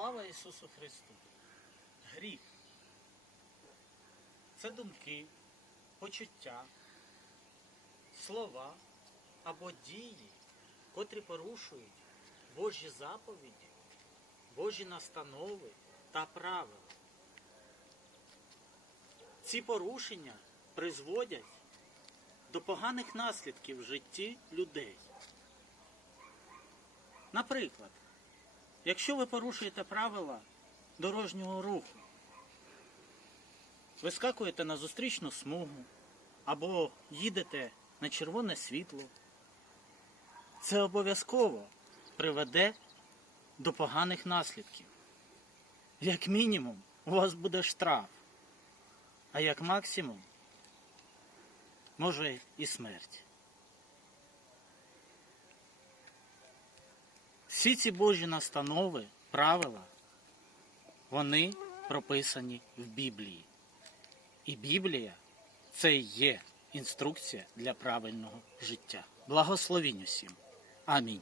Слава Ісусу Христу! Гріх це думки, почуття, слова або дії, котрі порушують Божі заповіді, Божі настанови та правила. Ці порушення призводять до поганих наслідків в житті людей. Наприклад, якщо ви порушуєте правила дорожнього руху, вискакуєте на зустрічну смугу або їдете на червоне світло, це обов'язково приведе до поганих наслідків. Як мінімум, у вас буде штраф, а як максимум, може і смерть. Всі ці Божі настанови, правила, вони прописані в Біблії. І Біблія це є інструкція для правильного життя. Благословінь усім. Амінь.